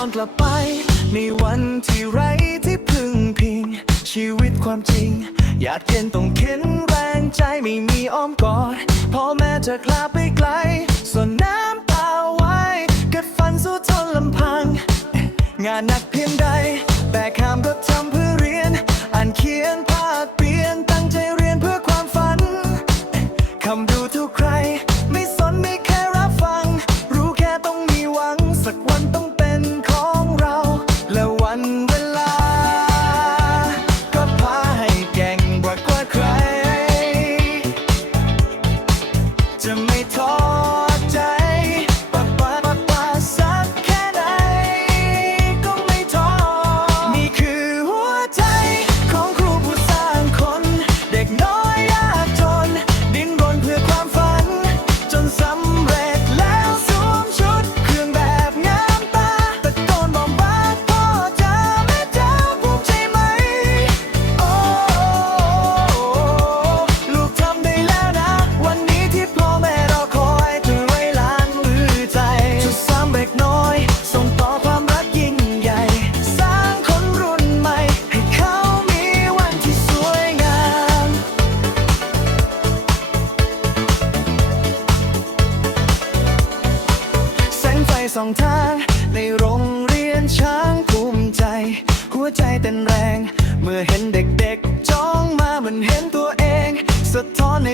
อนกลับไป ในวันที่ไร้ที่พึ่งพิง ชีวิตความจริง อยากเย็นต้องเข็นแรงใจไม่มีอ้อมกอดพ่อแม่จะอคลาไปไกลส่วนน้ำตาไว้กัดฟันสู้ทนลำพัง งานหนัก ในโรงเรียนช้างภูมใจ หัวใจเต้นแรง เมื่อเห็นเด็กๆจ้องมาเหมือนเห็นตัวเอง สะท้อนใน